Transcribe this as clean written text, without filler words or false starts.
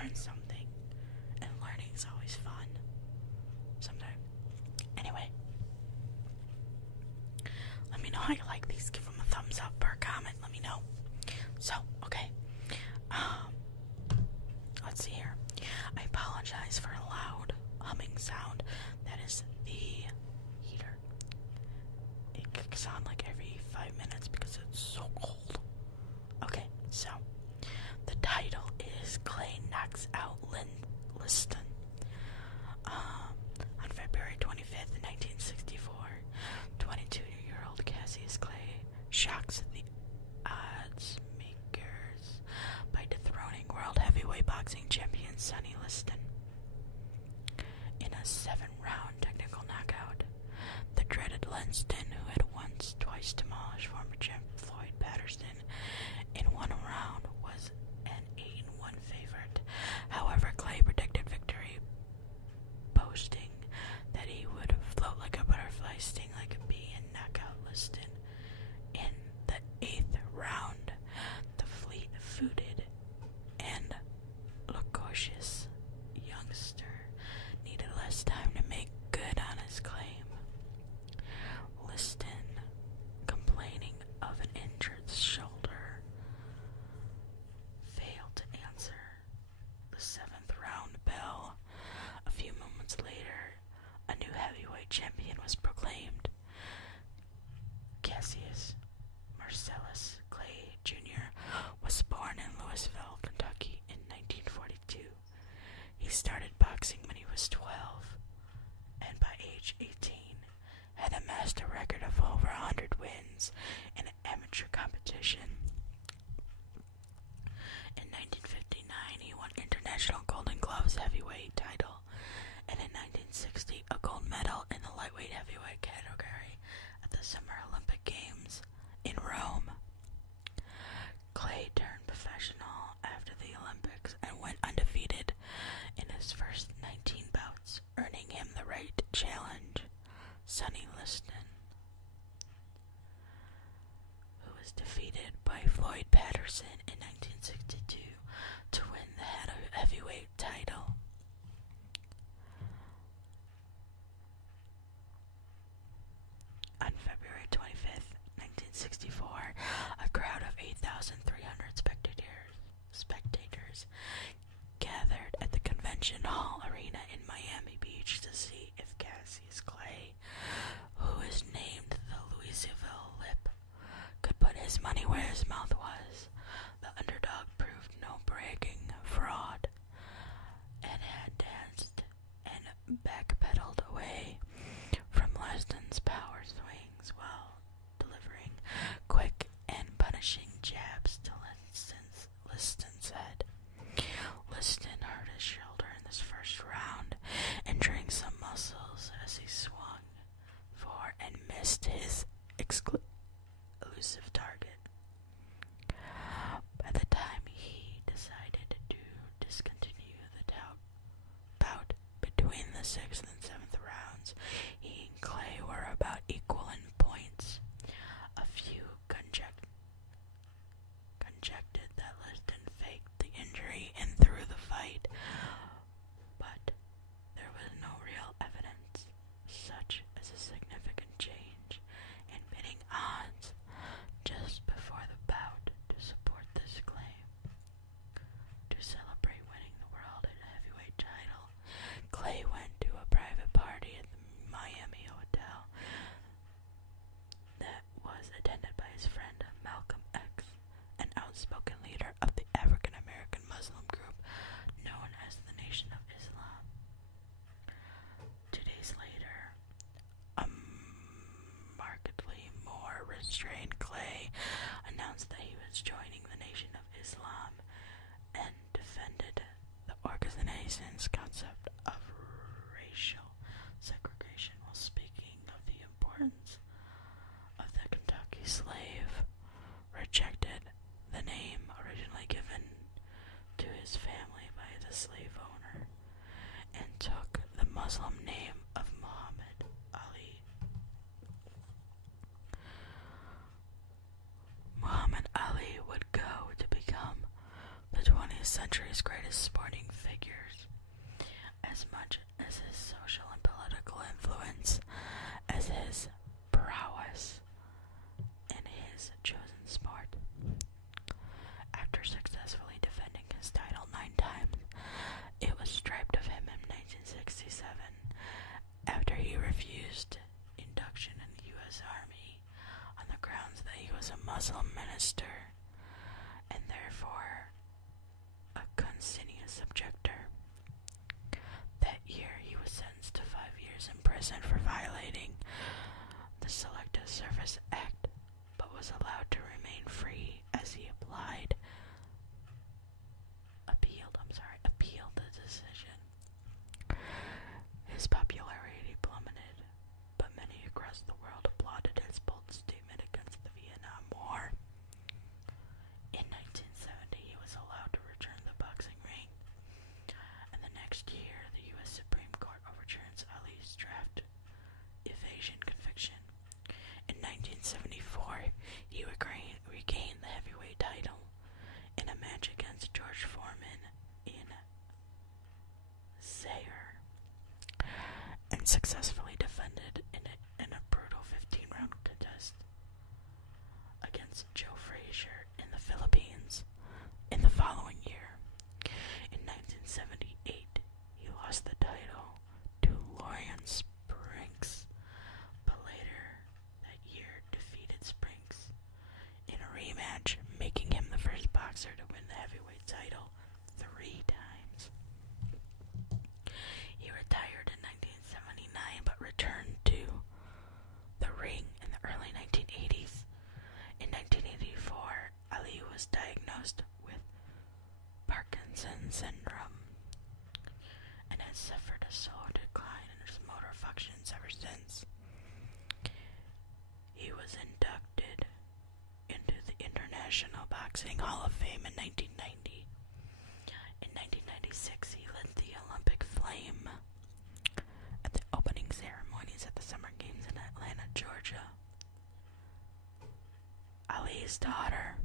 learn something, and learning is always fun. Sometimes. Anyway, let me know how you like these. Give them a thumbs up or a comment. Let me know. So, okay. Let's see here. I apologize for a loud humming sound. That is the heater. It kicks on like every 5 minutes because it's so cold. Okay, so the title is Clay Knocks Out Liston. On February 25th, 1964, 22-year-old Cassius Clay shocks the odds makers by dethroning world heavyweight boxing champion Sonny Liston in a 7-round technical knockout. The dreaded Liston, who had twice demolished former champ Floyd Patterson in one round, was an 8-1 favorite. However, Clay predicted victory, boasting that he would float like a butterfly, sting like a bee, and knock out Liston in the 8th round. The fleet-footed and loquacious youngster needed less time to make good on his claim. Liston, complaining of an injured shoulder, failed to answer the 7th round bell. A few moments later, a new heavyweight champion was proclaimed. Cassius Marcellus Clay Jr. was born in Louisville, Kentucky in 1942. He started boxing when he was 12, and by age 18, had amassed a record of over 100 wins in amateur competition. In 1959, he won International Golden Gloves heavyweight title, and in 1960, a gold medal in the lightweight heavyweight category at the Summer Olympic Games in Rome. Clay turned professional after the Olympics and went undefeated in his first 19 bouts, earning him the right to challenge Sonny Liston, who was defeated by Floyd Patterson in 1962 to win the heavyweight title. On February 25th, 1964, a crowd of 8,300 spectators gathered at the Convention Hall Arena in Miami Beach to see if Cassius Clay, who is named the Louisville Lip, could put his money where his mouth was. The underdog proved no bragging fraud and had danced and backpedaled away from Liston's power swings while delivering quick and punishing jabs to Liston's head. Liston hurt his shoulder in this first round, injuring some muscles as he swung for and missed his elusive target. By the time he decided to discontinue the bout between the 6th and 7th rounds, he and Clay were about equal in points. A few conjectured that Liston faked the injury and threw the fight, but there was no real evidence such as a significant change in bidding odds just before the bout to support this claim. To celebrate winning the world heavyweight title, Clay went to a private party at the Miami hotel that was attended by his friend Malcolm X, an outspoken leader of the African American Muslim group known as the Nation of Islam. 2 days later, a markedly more restrained Clay announced that he was joining the Nation of Islam and defended the organization's concept of racial segregation while speaking of the importance of the Kentucky slave, rejected the name originally given to his family by the slave owner, and took the Muslim name of Muhammad Ali. Muhammad Ali would go to become the 20th a century's greatest sporting figures, as much as his social and political influence as his prowess in his chosen sport. After successfully defending his title 9 times, it was stripped of him in 1967 after he refused induction in the U.S. Army on the grounds that he was a Muslim minister and therefore a conscientious objector. That year, he was sentenced to 5 years in prison for violating the Selective Service Act, but was allowed to remain free as he appealed the decision. His popularity plummeted, but many across the world applauded his bold statement against the Vietnam War. In 1970, he was allowed to return to the boxing ring, and the next year, the U.S. Supreme Court overturns Ali's draft evasion conviction. In 1974, he regained the heavyweight title in a match against George Foreman in Zaire, and successfully defended in a brutal 15-round contest against Joe Frazier in the Philippines. In the following year, in 1978, he lost the title to Lawrence Spinks, but later that year defeated Spinks in a rematch, making him the first boxer to win the heavyweight title 3 times. He retired in 1979 but returned to the ring in the early 1980s. In 1984, Ali was diagnosed with Parkinson's syndrome and has suffered a slow decline in his motor functions ever since. He was inducted into the International Boxing Hall of Fame in 1990. In 1996, he lit the Olympic flame at the opening ceremonies at the Summer Games in Atlanta, Georgia. Ali's daughter,